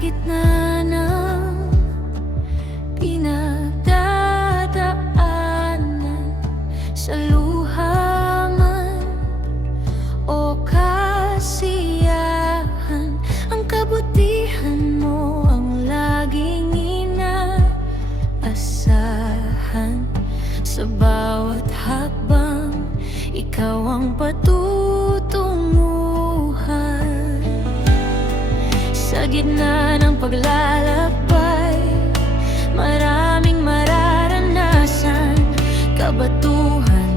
gitna ng pinagdadaanan, sa luha man o kasiyahan, ang kabutihan mo ang laging inaasahan. Sa bawat hakbang, ikaw ang patutunguhan. Sa gitna ng paglalakbay, maraming mararanasan, kabatuhan,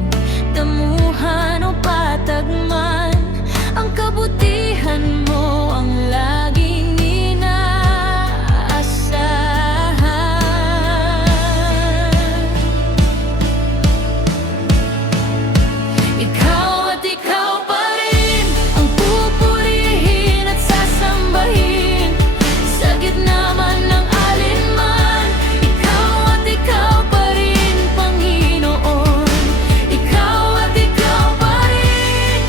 damuhan o patagman. Ang kabutihan mo ang laging inaasahan. Ikaw at ikaw pa rin ang pupurihin at sasambahin, sa gitna man ng alinman. Ikaw at ikaw pa rin, Panginoon. Ikaw at ikaw pa rin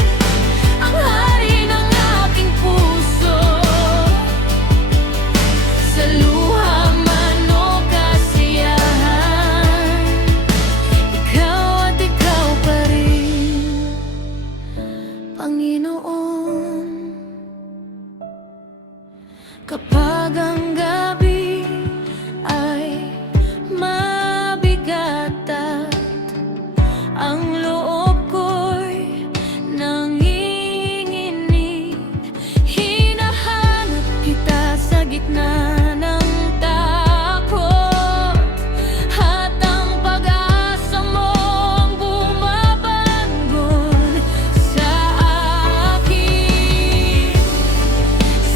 ang hari ng aking puso. Sa luha man o kasiyahan, ikaw at ikaw pa rin, Panginoon. Kapag ang gabi ay mabigat at ang loob ko'y nanginginig, hinahanap kita sa gitna ng takot, at ang pag-asa mo ang bumabangon sa akin.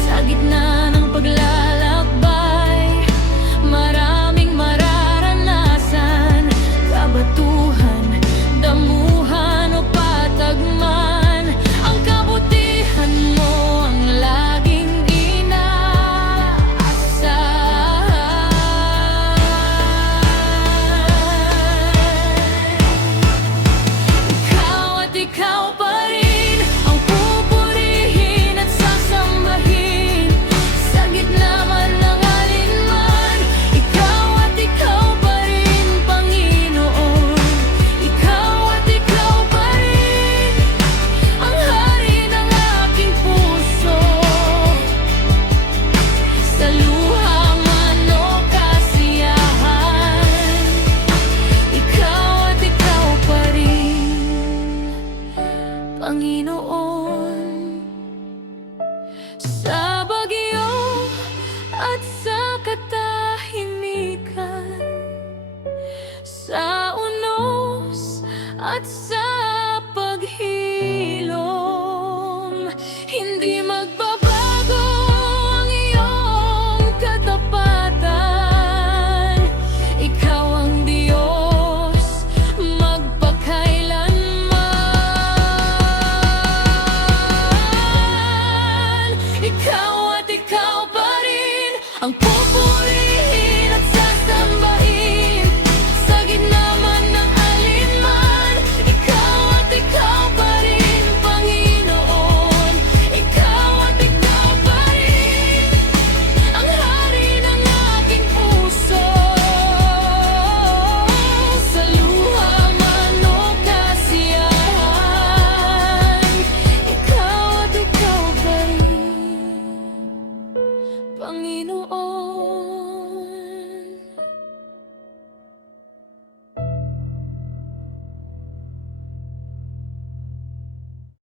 Sa gitna ng paglalakbay, maraming mararanasan, kabatuhan, damuhan o patagman. Ang kabutihan mo ang laging inaasahan. Ikaw at ikaw pa rin ang pupurihin at sasambahin, sa gitna man ng alinman. Ikaw at ikaw pa rin, Panginoon. Ikaw at ikaw pa rin ang hari ng aking puso. Sa luha man o kasiyahan, ikaw at ikaw pa rin, Panginoon. Sa bagyo at sa katahimikan, sa unos at sa paghilom, hindi magbabago ang iyong katapatan. Ikaw ang Diyos magpakailanman. Ikaw at ikaw pa rin ang pupurihin